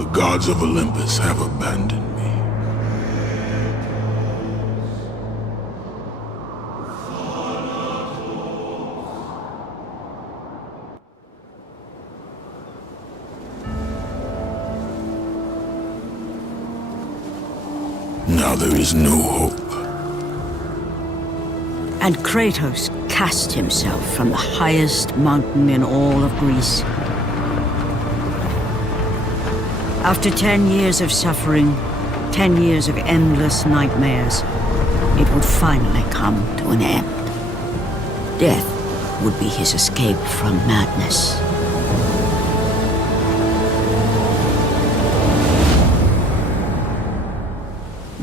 The gods of Olympus have abandoned me. Now there is no hope. And Kratos cast himself from the highest mountain in all of Greece. After 10 years of suffering, 10 years of endless nightmares, it would finally come to an end. Death would be his escape from madness.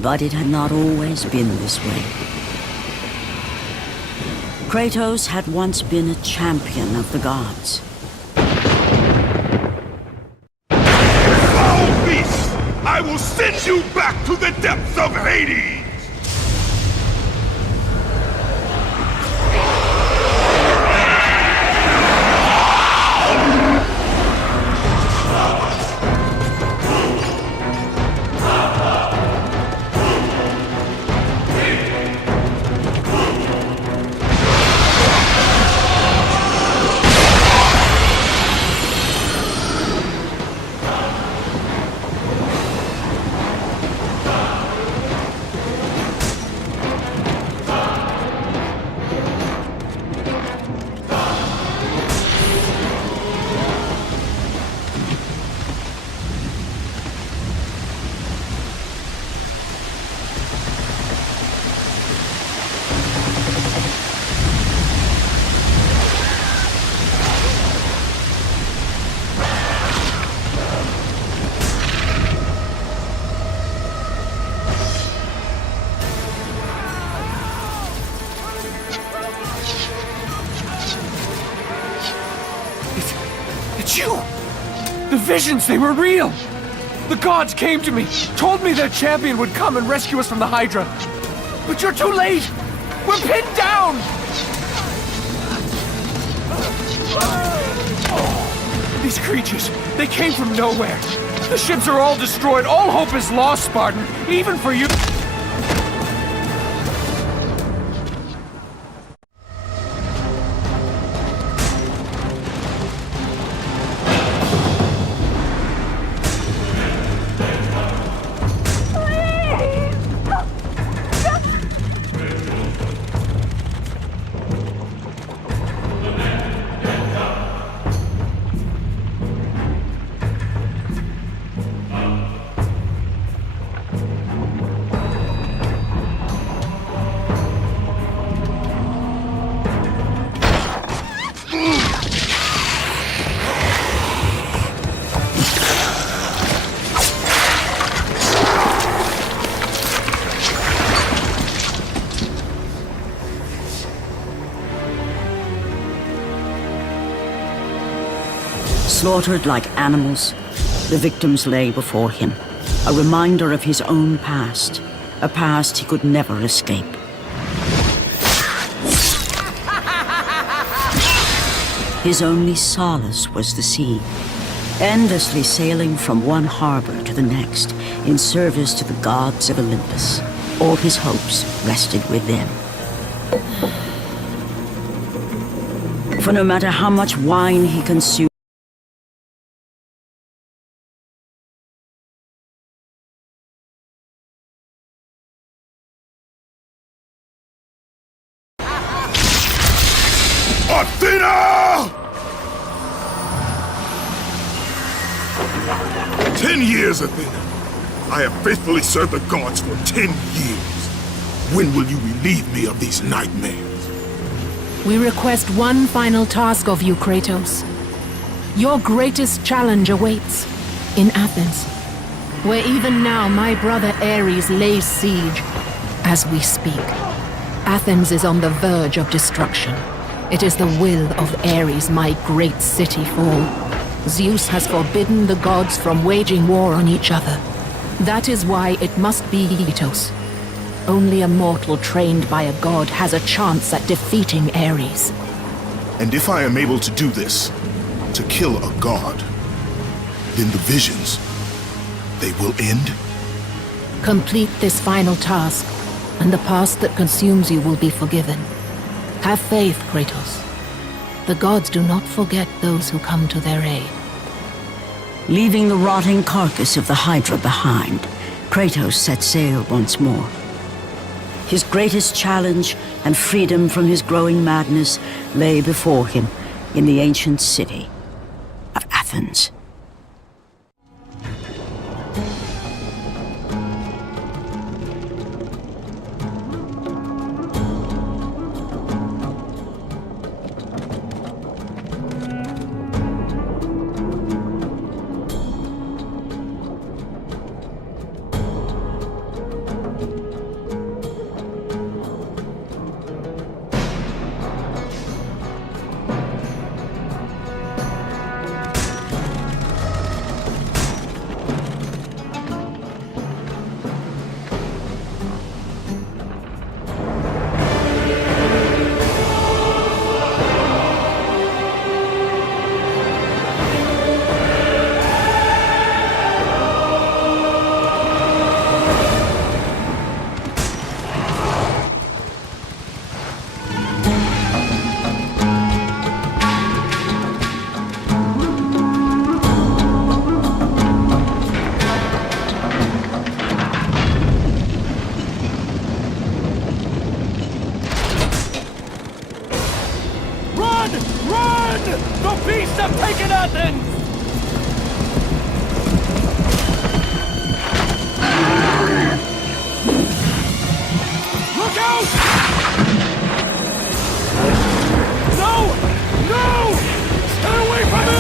But it had not always been this way. Kratos had once been a champion of the gods. Foul beast! I will send you back to the depths of Hades! You! The visions, they were real! The gods came to me, told me their champion would come and rescue us from the Hydra. But you're too late! We're pinned down! These creatures, they came from nowhere. The ships are all destroyed, all hope is lost, Spartan, even for you. Slaughtered like animals, the victims lay before him, a reminder of his own past, a past he could never escape. His only solace was the sea, endlessly sailing from one harbor to the next in service to the gods of Olympus. All his hopes rested with them. For no matter how much wine he consumed, Athena! 10 years, Athena. I have faithfully served the gods for 10 years. When will you relieve me of these nightmares? We request one final task of you, Kratos. Your greatest challenge awaits in Athens, where even now my brother Ares lays siege as we speak. Athens is on the verge of destruction. It is the will of Ares my great city fall. Zeus has forbidden the gods from waging war on each other. That is why it must be Kratos. Only a mortal trained by a god has a chance at defeating Ares. And if I am able to do this, to kill a god, then the visions, they will end? Complete this final task, and the past that consumes you will be forgiven. Have faith, Kratos. The gods do not forget those who come to their aid. Leaving the rotting carcass of the Hydra behind, Kratos set sail once more. His greatest challenge and freedom from his growing madness lay before him in the ancient city of Athens. Run! The beasts have taken Athens! Look out! No! No! Stay away from me!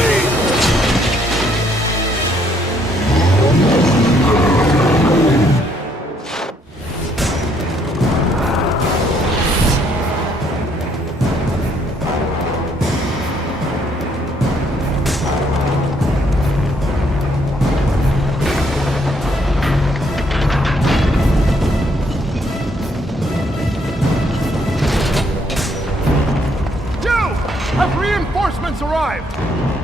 Arrived!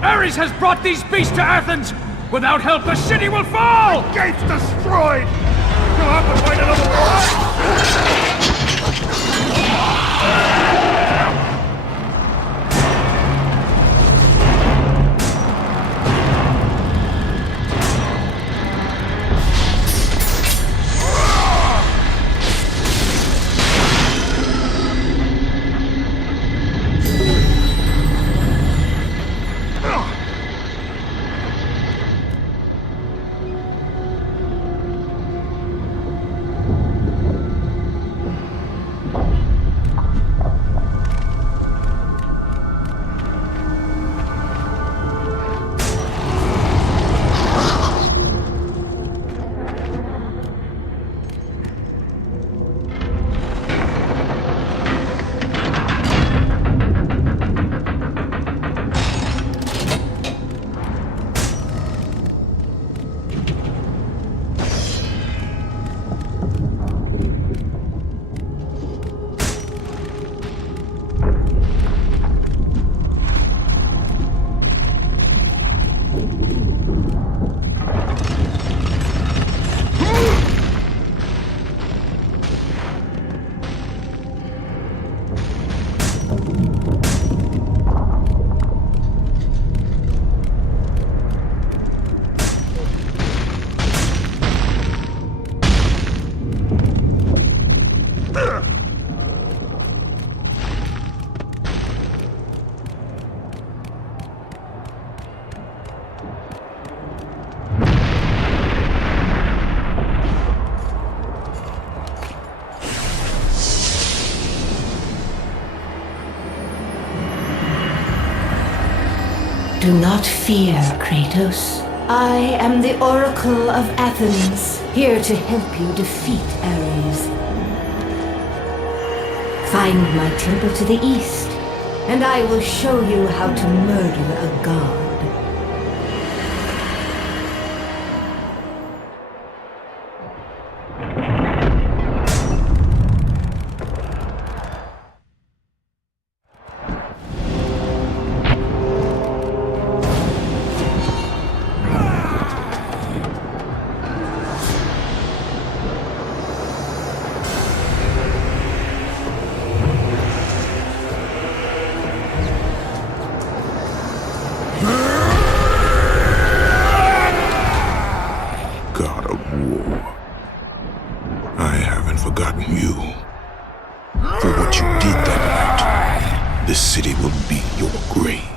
Ares has brought these beasts to Athens! Without help, the city will fall! The gate's destroyed! You'll have to fight another war! Do not fear, Kratos. I am the Oracle of Athens, here to help you defeat Ares. Find my temple to the east, and I will show you how to murder a god. god of war. I haven't forgotten you. For what you did that night, this city will be your grave.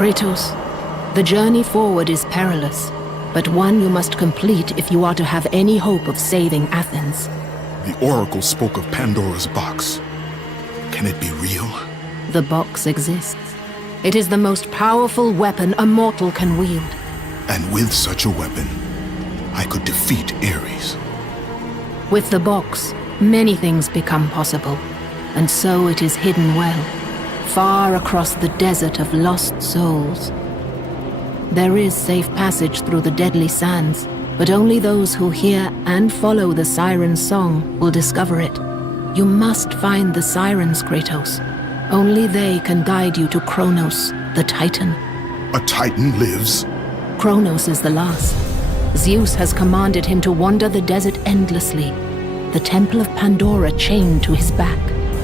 Kratos, the journey forward is perilous, but one you must complete if you are to have any hope of saving Athens. The Oracle spoke of Pandora's box. Can it be real? The box exists. It is the most powerful weapon a mortal can wield. And with such a weapon, I could defeat Ares. With the box, many things become possible, and so it is hidden well, far across the desert of lost souls. There is safe passage through the deadly sands, but only those who hear and follow the siren's song will discover it. You must find the sirens, Kratos. Only they can guide you to Kronos, the Titan. A Titan lives? Kronos is the last. Zeus has commanded him to wander the desert endlessly, the temple of Pandora chained to his back,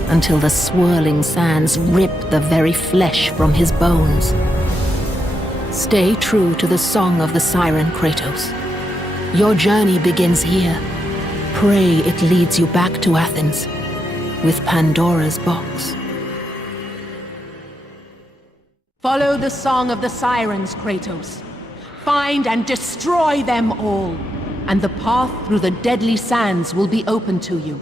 until the swirling sands rip the very flesh from his bones. Stay true to the song of the siren, Kratos. Your journey begins here. Pray it leads you back to Athens, with Pandora's box. Follow the song of the sirens, Kratos. Find and destroy them all, and the path through the deadly sands will be open to you.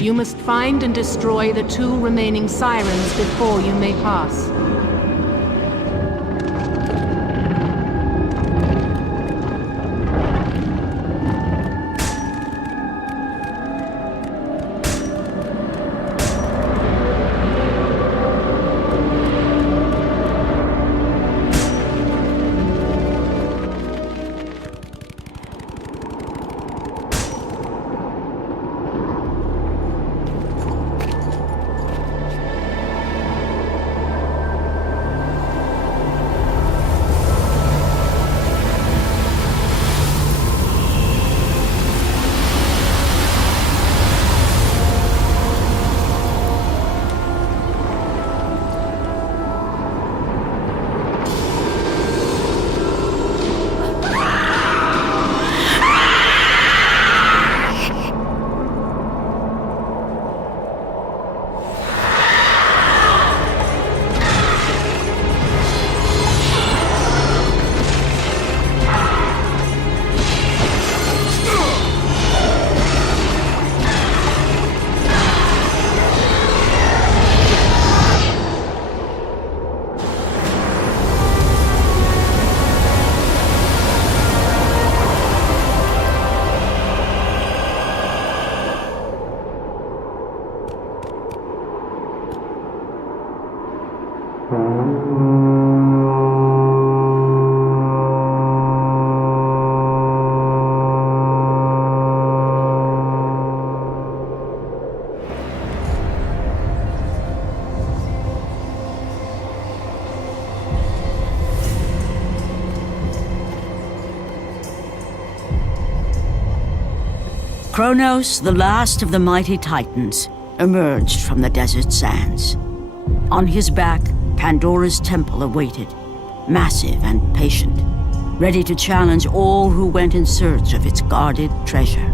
You must find and destroy the 2 remaining sirens before you may pass. Kronos, the last of the mighty Titans, emerged from the desert sands. On his back, Pandora's temple awaited, massive and patient, ready to challenge all who went in search of its guarded treasure.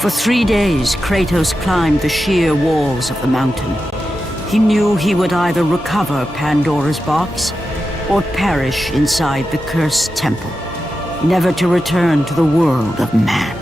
For 3 days, Kratos climbed the sheer walls of the mountain. He knew he would either recover Pandora's box or perish inside the cursed temple, never to return to the world of man.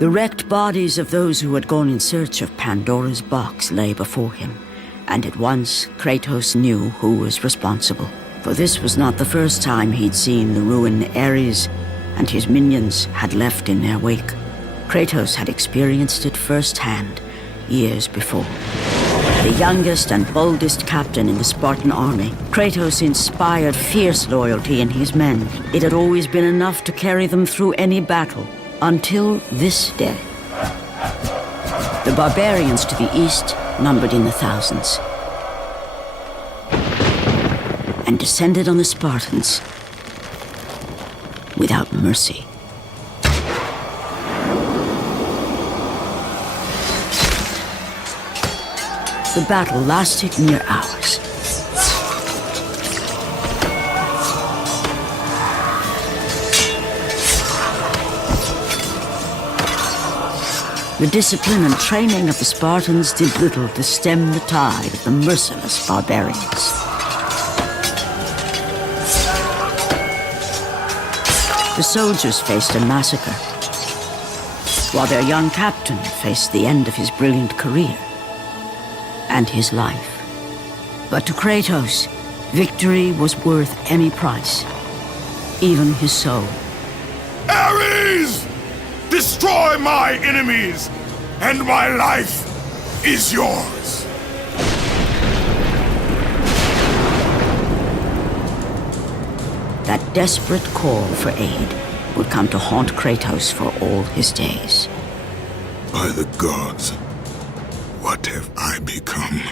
The wrecked bodies of those who had gone in search of Pandora's box lay before him, and at once Kratos knew who was responsible. For this was not the first time he'd seen the ruin Ares and his minions had left in their wake. Kratos had experienced it firsthand, years before. The youngest and boldest captain in the Spartan army, Kratos inspired fierce loyalty in his men. It had always been enough to carry them through any battle, until this day. The barbarians to the east numbered in the thousands, and descended on the Spartans without mercy. The battle lasted near hours. The discipline and training of the Spartans did little to stem the tide of the merciless barbarians. The soldiers faced a massacre, while their young captain faced the end of his brilliant career and his life. But to Kratos, victory was worth any price, even his soul. Ares! Destroy my enemies, and my life is yours! That desperate call for aid would come to haunt Kratos for all his days. By the gods, what have I become?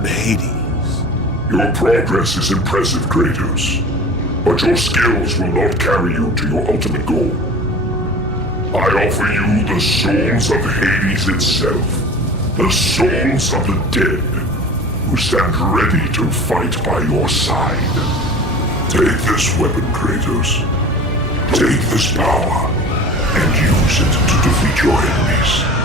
god Hades. Your progress is impressive, Kratos. But your skills will not carry you to your ultimate goal. I offer you the souls of Hades itself. The souls of the dead, who stand ready to fight by your side. Take this weapon, Kratos. Take this power, and use it to defeat your enemies.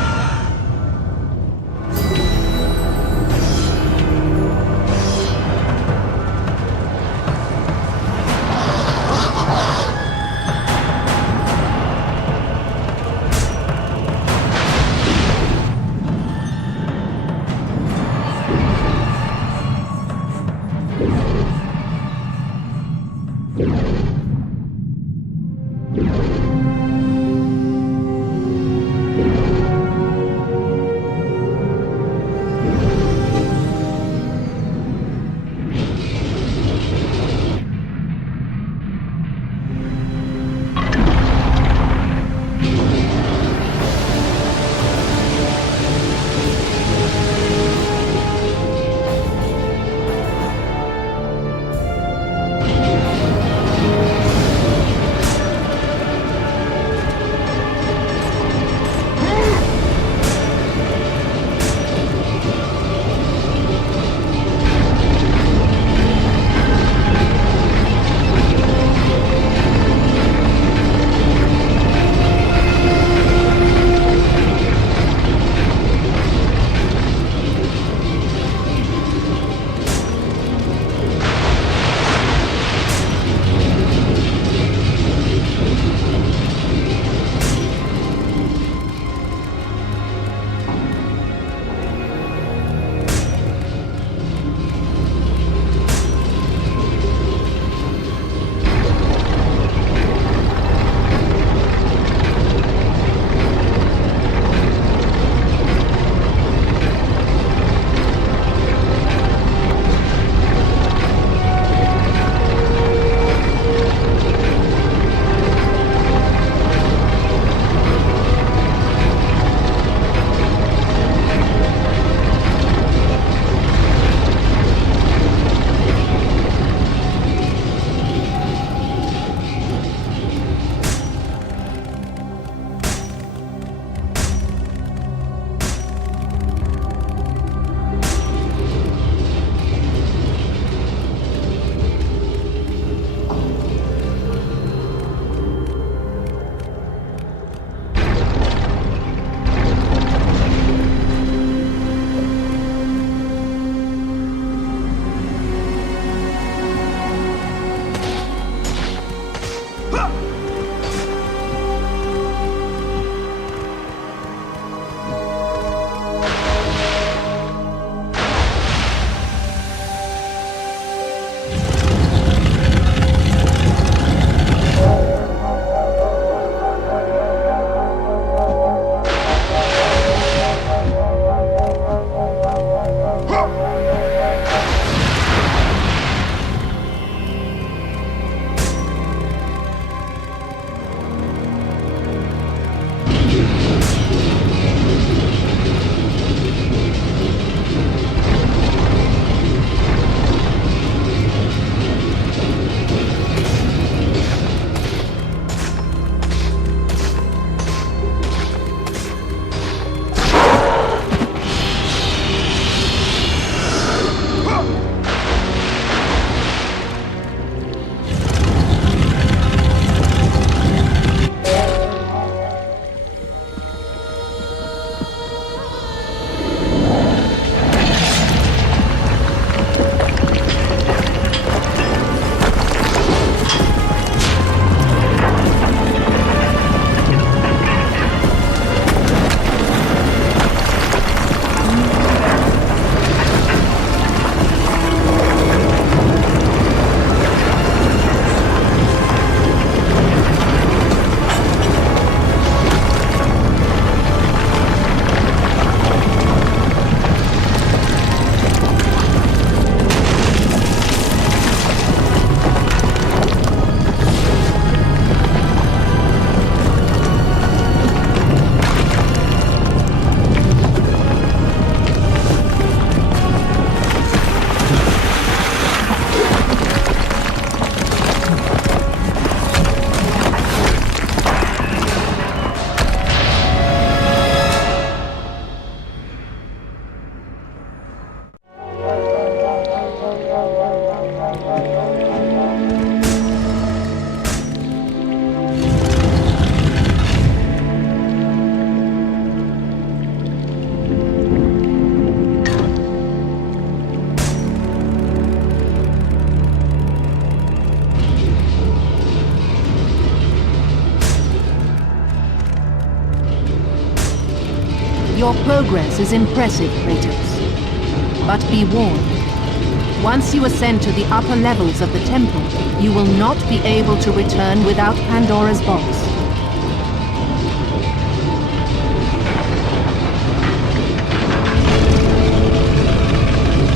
Your progress is impressive, Kratos. But be warned. Once you ascend to the upper levels of the temple, you will not be able to return without Pandora's box.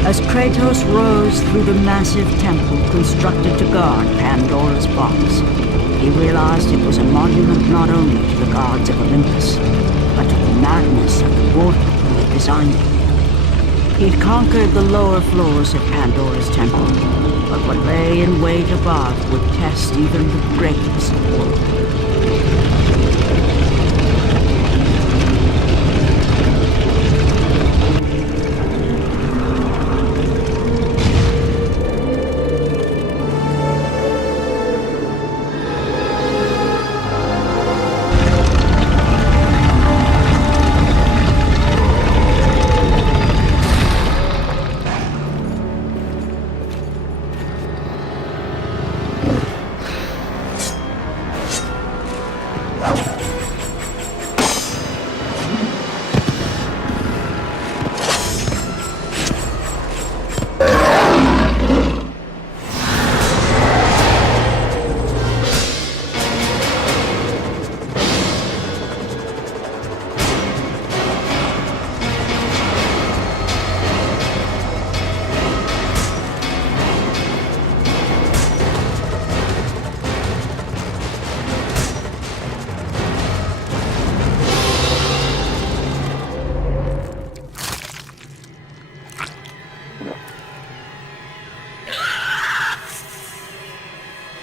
As Kratos rose through the massive temple constructed to guard Pandora's box, he realized it was a monument not only to the gods of Olympus, but to the madness of the mortal who had designed it. He'd conquered the lower floors of Pandora's temple, but what lay in wait above would test even the greatest warrior.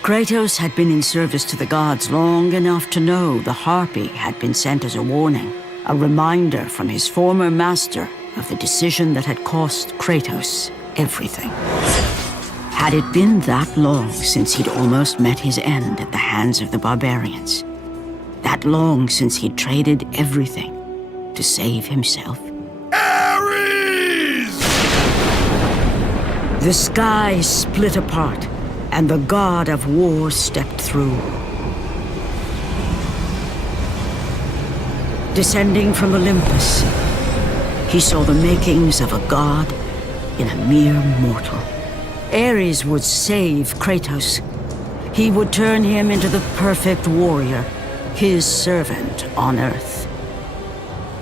Kratos had been in service to the gods long enough to know the Harpy had been sent as a warning, a reminder from his former master of the decision that had cost Kratos everything. Had it been that long since he'd almost met his end at the hands of the barbarians? That long since he'd traded everything to save himself? Ares! The sky split apart, and the god of war stepped through. Descending from Olympus, he saw the makings of a god in a mere mortal. Ares would save Kratos. He would turn him into the perfect warrior, his servant on Earth.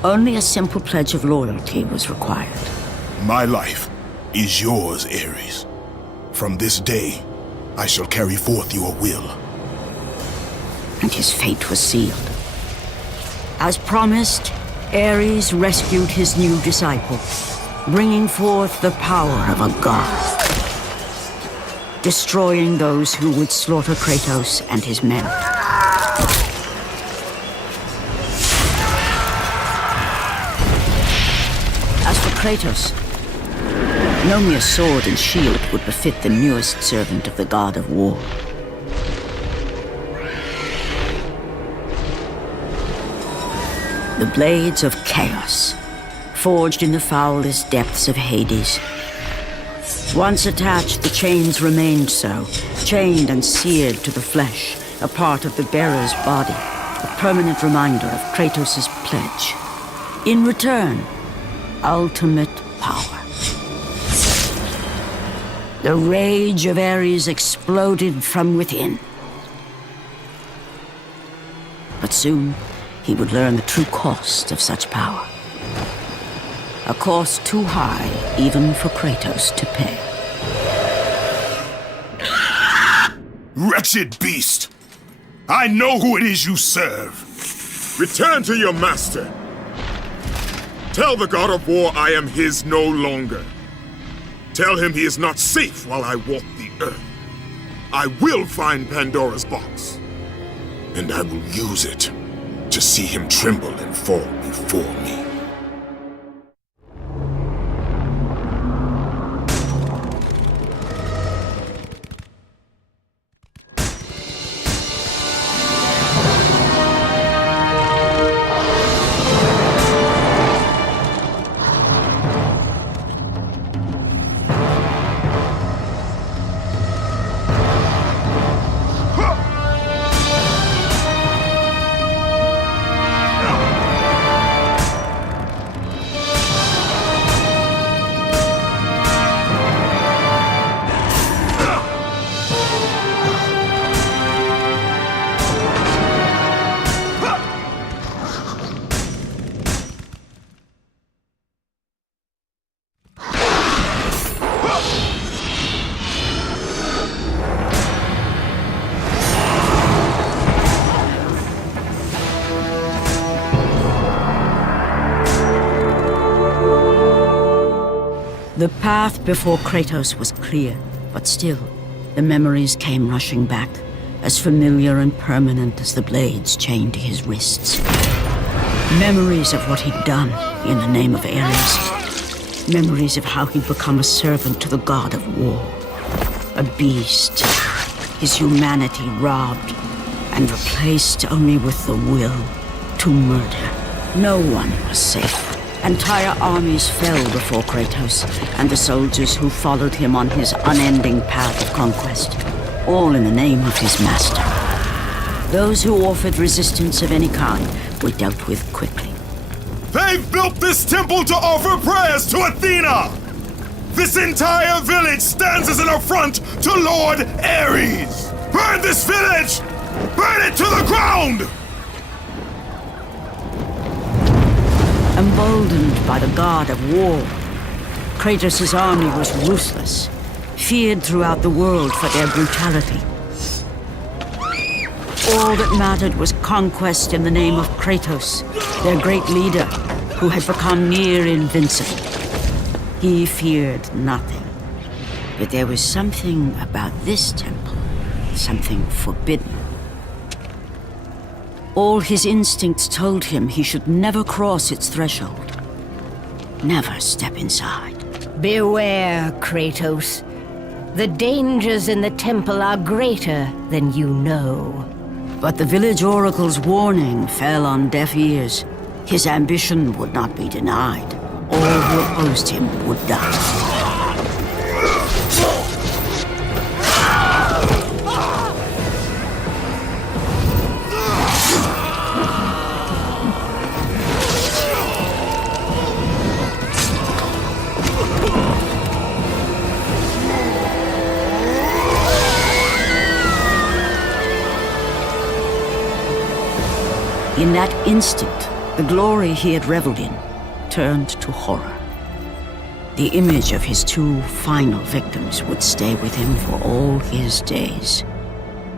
Only a simple pledge of loyalty was required. My life is yours, Ares. From this day, I shall carry forth your will. And his fate was sealed. As promised, Ares rescued his new disciple, bringing forth the power of a god, destroying those who would slaughter Kratos and his men. As for Kratos, no mere sword and shield would befit the newest servant of the god of war. The blades of chaos, forged in the foulest depths of Hades. Once attached, the chains remained so, chained and seared to the flesh, a part of the bearer's body, a permanent reminder of Kratos' pledge. In return, ultimate power. The rage of Ares exploded from within. But soon, he would learn the true cost of such power. A cost too high even for Kratos to pay. Wretched beast! I know who it is you serve! Return to your master! Tell the god of war I am his no longer. Tell him he is not safe while I walk the earth. I will find Pandora's box. And I will use it to see him tremble and fall before me. The path before Kratos was clear, but still, the memories came rushing back, as familiar and permanent as the blades chained to his wrists. Memories of what he'd done in the name of Ares. Memories of how he'd become a servant to the god of war. A beast, his humanity robbed and replaced only with the will to murder. No one was safe. Entire armies fell before Kratos and the soldiers who followed him on his unending path of conquest, all in the name of his master. Those who offered resistance of any kind were dealt with quickly. They've built this temple to offer prayers to Athena! This entire village stands as an affront to Lord Ares! Burn this village! Burn it to the ground! Emboldened by the god of war, Kratos' army was ruthless, feared throughout the world for their brutality. All that mattered was conquest in the name of Kratos, their great leader, who had become near invincible. He feared nothing. But there was something about this temple, something forbidden. All his instincts told him he should never cross its threshold. Never step inside. Beware, Kratos. The dangers in the temple are greater than you know. But the village oracle's warning fell on deaf ears. His ambition would not be denied. All who opposed him would die. In that instant, the glory he had reveled in turned to horror. The image of his two final victims would stay with him for all his days.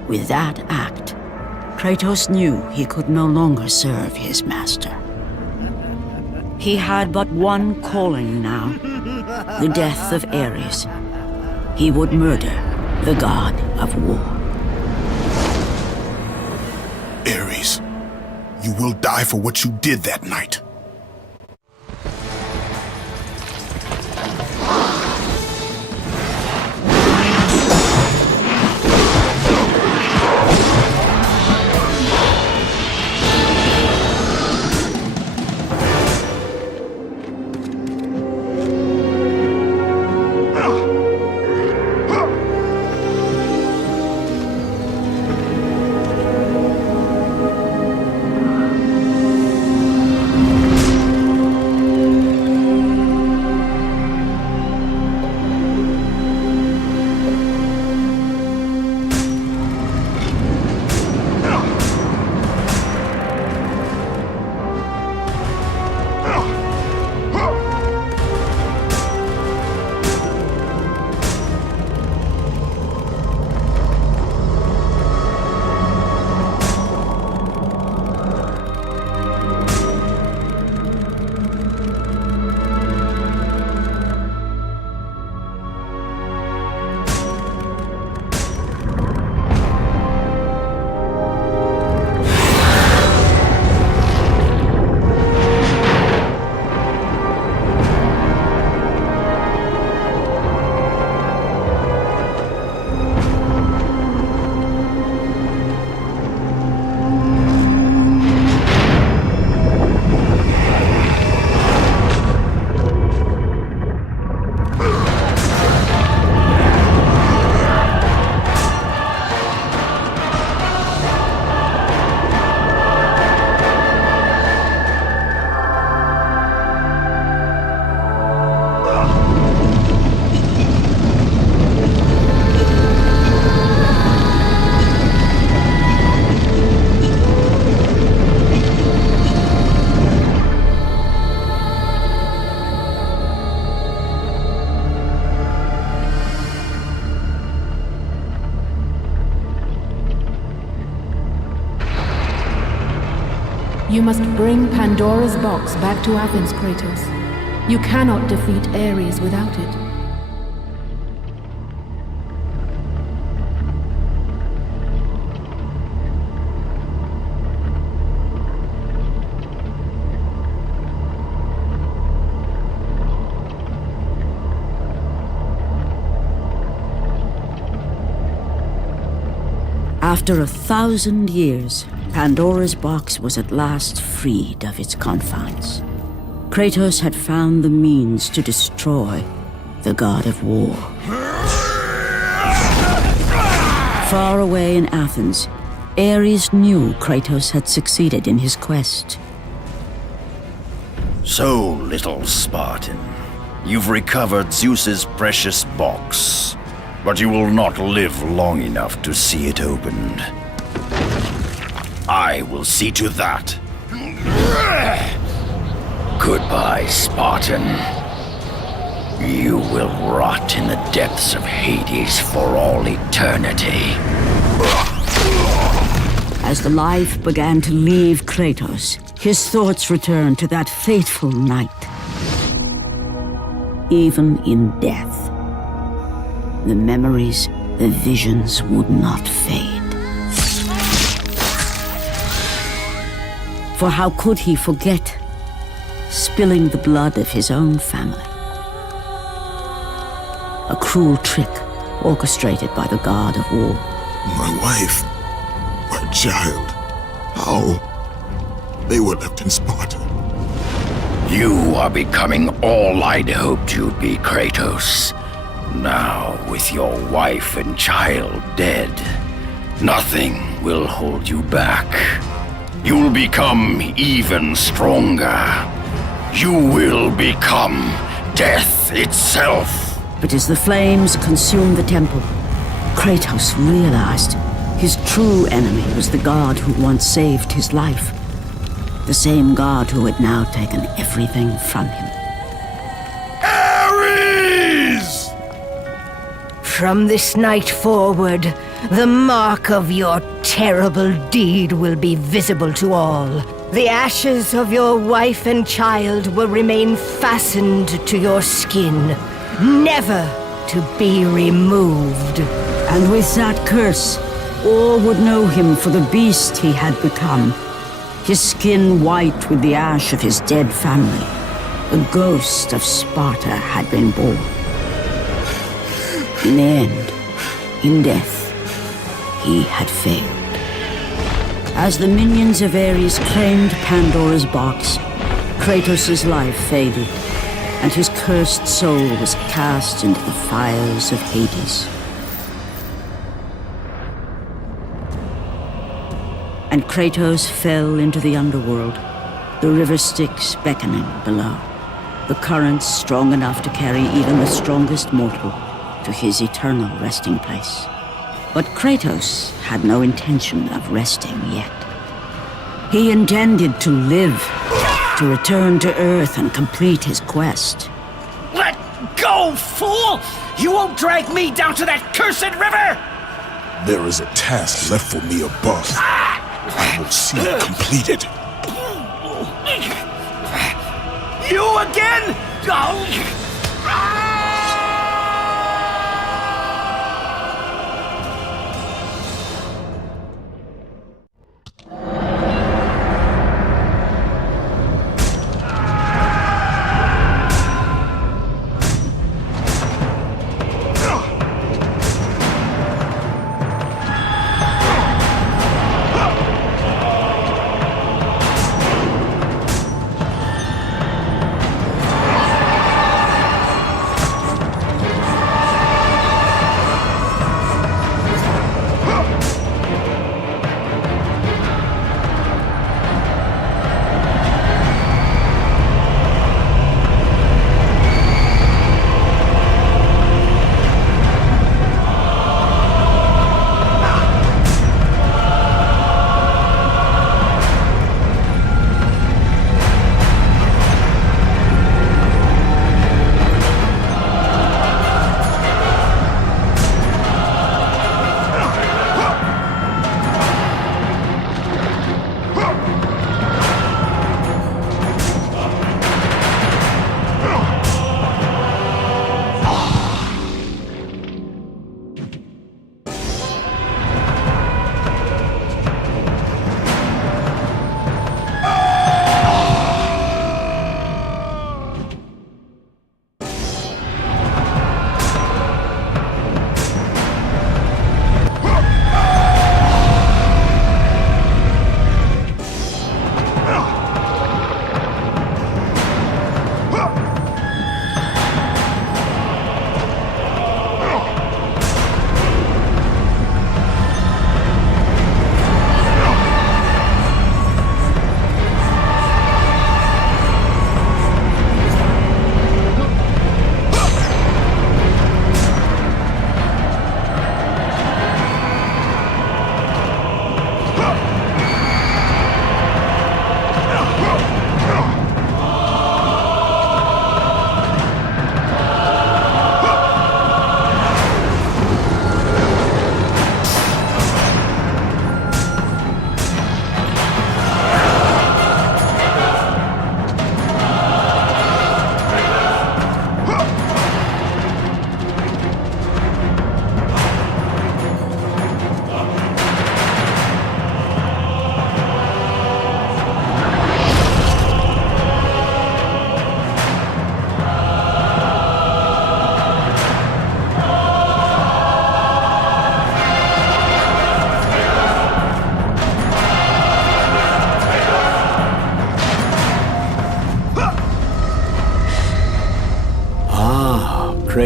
With that act, Kratos knew he could no longer serve his master. He had but one calling now, the death of Ares. He would murder the god of war. Ares, you will die for what you did that night. You must bring Pandora's box back to Athens, Kratos. You cannot defeat Ares without it. After 1,000 years, Pandora's box was at last freed of its confines. Kratos had found the means to destroy the god of war. Far away in Athens, Ares knew Kratos had succeeded in his quest. So, little Spartan, you've recovered Zeus's precious box, but you will not live long enough to see it opened. I will see to that. Goodbye, Spartan. You will rot in the depths of Hades for all eternity. As the life began to leave Kratos, his thoughts returned to that fateful night. Even in death, the memories, the visions would not fade. For how could he forget spilling the blood of his own family? A cruel trick orchestrated by the god of war. My wife, my child, how? They were left in Sparta. You are becoming all I'd hoped you'd be, Kratos. Now, with your wife and child dead, nothing will hold you back. You'll become even stronger. You will become death itself. But as the flames consumed the temple, Kratos realized his true enemy was the god who once saved his life. The same god who had now taken everything from him. Ares! From this night forward, the mark of your terrible deed will be visible to all. The ashes of your wife and child will remain fastened to your skin, never to be removed. And with that curse, all would know him for the beast he had become. His skin white with the ash of his dead family. The ghost of Sparta had been born. In the end, in death, he had failed. As the minions of Ares claimed Pandora's box, Kratos' life faded, and his cursed soul was cast into the fires of Hades. And Kratos fell into the underworld, the river Styx beckoning below, the currents strong enough to carry even the strongest mortal to his eternal resting place. But Kratos had no intention of resting yet. He intended to live, to return to Earth and complete his quest. Let go, fool! You won't drag me down to that cursed river! There is a task left for me above. I will see it completed. You again?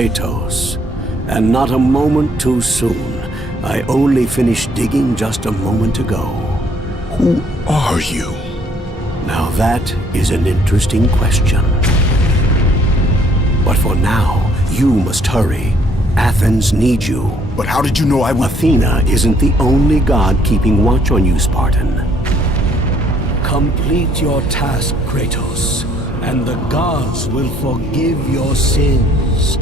Kratos. And not a moment too soon. I only finished digging just a moment ago. Who are you? Now that is an interesting question. But for now, you must hurry. Athens needs you. But how did you know I would... Athena isn't the only god keeping watch on you, Spartan. Complete your task, Kratos, and the gods will forgive your sins.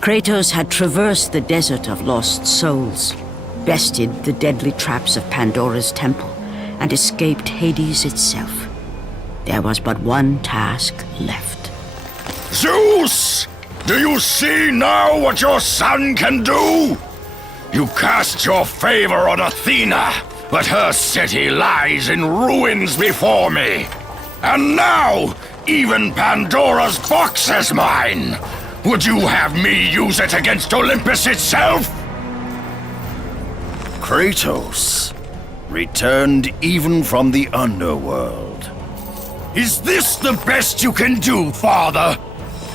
Kratos had traversed the desert of lost souls, bested the deadly traps of Pandora's temple, and escaped Hades itself. There was but one task left. Zeus! Do you see now what your son can do? You cast your favor on Athena, but her city lies in ruins before me. And now, even Pandora's box is mine! Would you have me use it against Olympus itself? Kratos, returned even from the underworld. Is this the best you can do, father?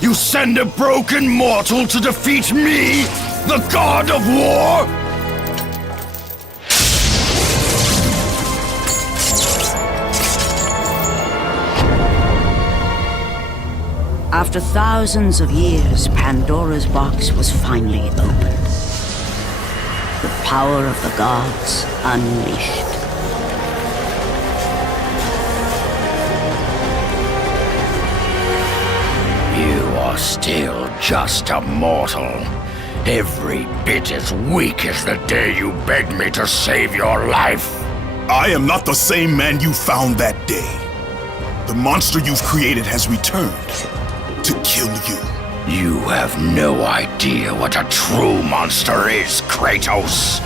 You send a broken mortal to defeat me, the god of war? After thousands of years, Pandora's box was finally opened. The power of the gods unleashed. You are still just a mortal. Every bit as weak as the day you begged me to save your life. I am not the same man you found that day. The monster you've created has returned to kill you. You have no idea what a true monster is, Kratos.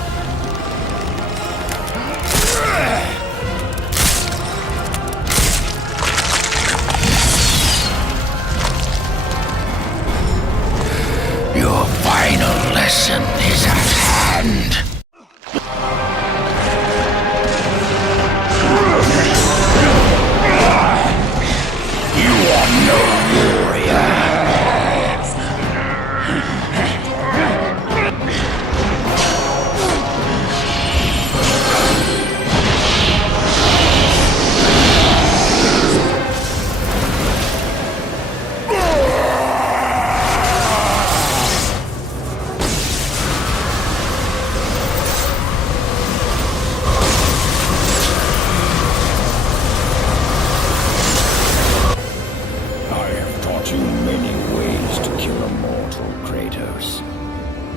Your final lesson is at hand. You are no warrior.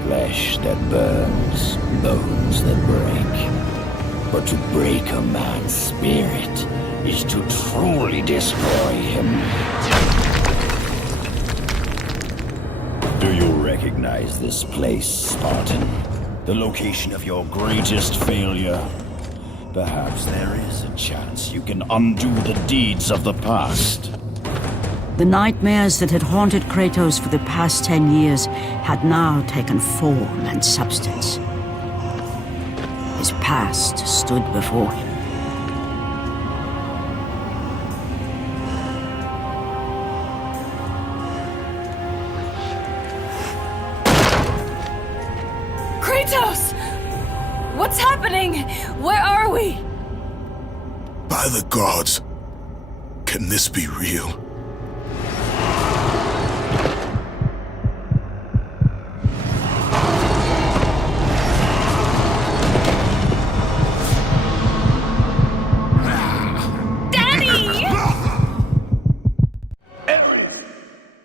Flesh that burns, bones that break. But to break a man's spirit is to truly destroy him. Do you recognize this place, Spartan? The location of your greatest failure? Perhaps there is a chance you can undo the deeds of the past. The nightmares that had haunted Kratos for the past 10 years had now taken form and substance. His past stood before him. Kratos! What's happening? Where are we? By the gods, can this be real?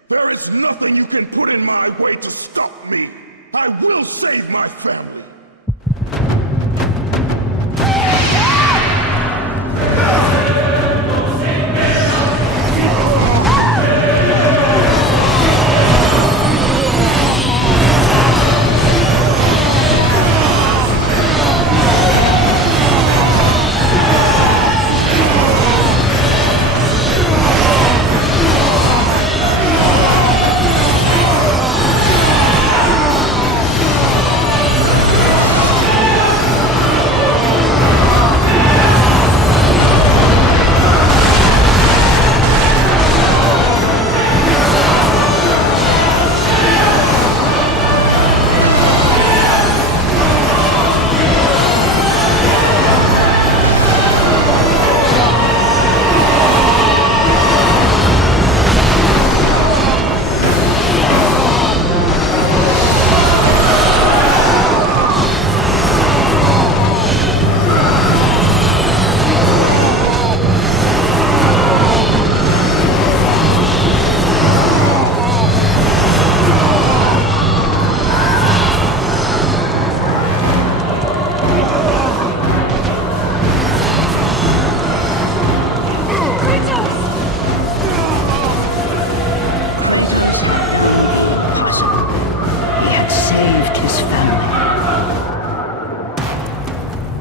There is nothing you can put in will save my family!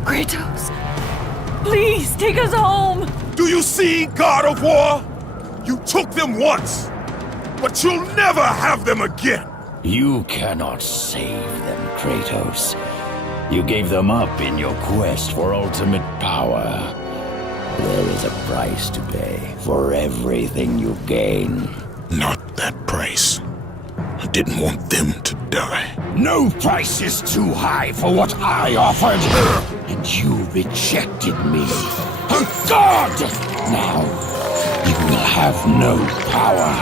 Kratos, please take us home! Do you see, God of War? You took them once, but you'll never have them again! You cannot save them, Kratos. You gave them up in your quest for ultimate power. There is a price to pay for everything you gain. Not that price. I didn't want them to die. No price is too high for what I offered, and you rejected me. A god! Now, you will have no power,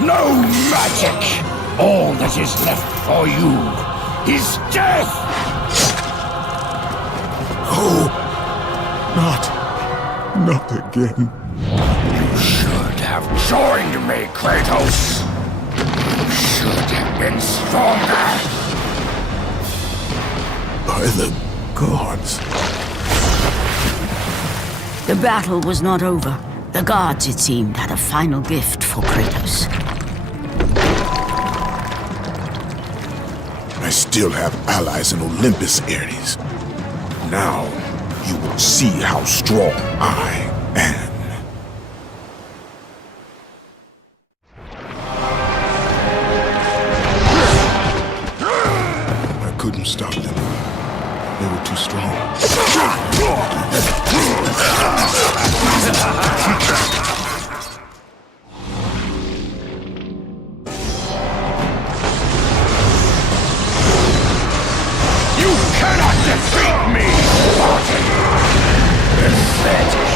no magic. All that is left for you is death! Oh, not again. You should have joined me, Kratos. You should have been stronger. By the gods. The battle was not over. The gods, it seemed, had a final gift for Kratos. I still have allies in Olympus, Ares. Now, you will see how strong I am. I couldn't stop them. They were too strong. You cannot defeat me, Spartan! Pathetic!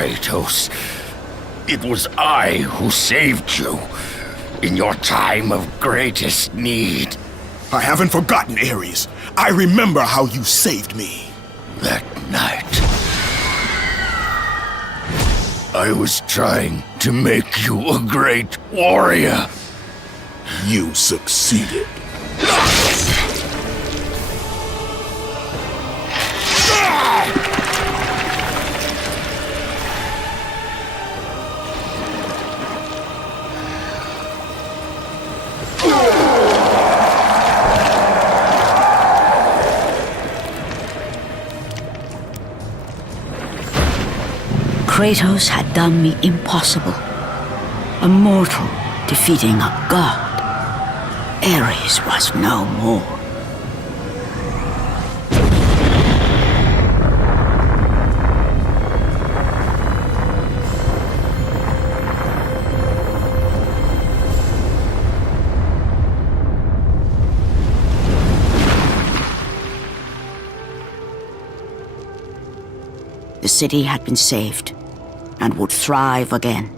Kratos. It was I who saved you in your time of greatest need. I haven't forgotten, Ares. I remember how you saved me. That night, I was trying to make you a great warrior. You succeeded. Kratos had done the impossible. A mortal defeating a god. Ares was no more. The city had been saved and would thrive again.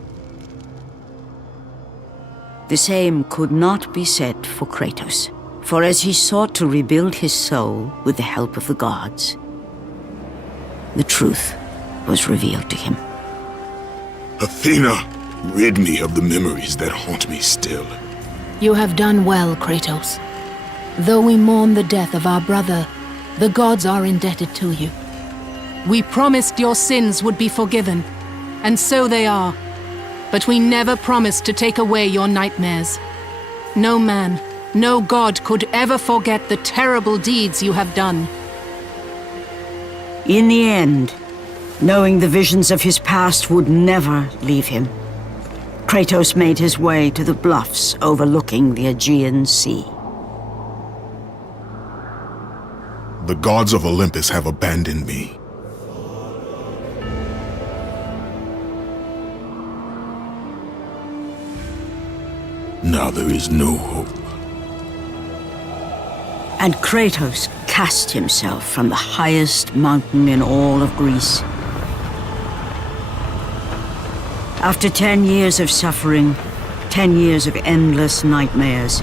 The same could not be said for Kratos, for as he sought to rebuild his soul with the help of the gods, the truth was revealed to him. Athena, rid me of the memories that haunt me still. You have done well, Kratos. Though we mourn the death of our brother, the gods are indebted to you. We promised your sins would be forgiven, and so they are. But we never promised to take away your nightmares. No man, no god could ever forget the terrible deeds you have done. In the end, knowing the visions of his past would never leave him, Kratos made his way to the bluffs overlooking the Aegean Sea. The gods of Olympus have abandoned me. Now there is no hope. And Kratos cast himself from the highest mountain in all of Greece. After 10 years of suffering, 10 years of endless nightmares,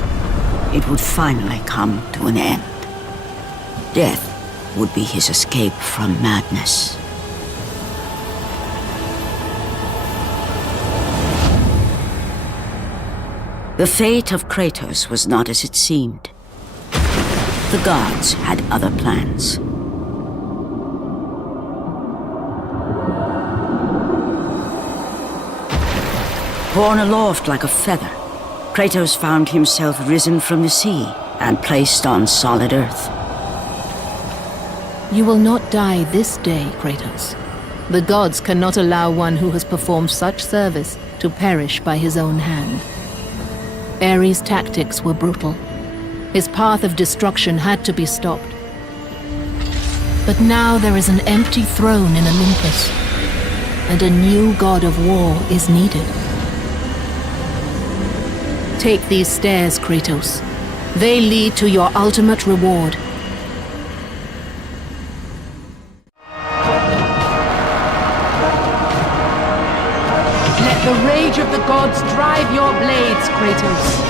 it would finally come to an end. Death would be his escape from madness. The fate of Kratos was not as it seemed. The gods had other plans. Borne aloft like a feather, Kratos found himself risen from the sea and placed on solid earth. You will not die this day, Kratos. The gods cannot allow one who has performed such service to perish by his own hand. Ares' tactics were brutal. His path of destruction had to be stopped. But now there is an empty throne in Olympus, and a new god of war is needed. Take these stairs, Kratos. They lead to your ultimate reward. Let the rage of the gods drive your blades, Kratos.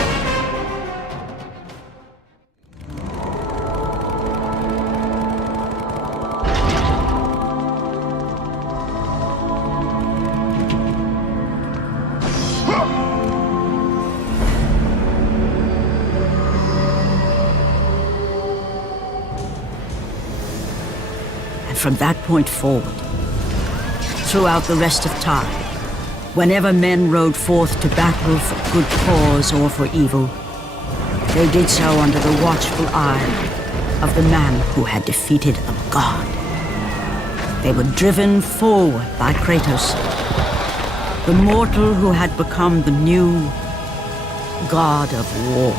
From that point forward, throughout the rest of time, whenever men rode forth to battle for good cause or for evil, they did so under the watchful eye of the man who had defeated a god. They were driven forward by Kratos, the mortal who had become the new god of war.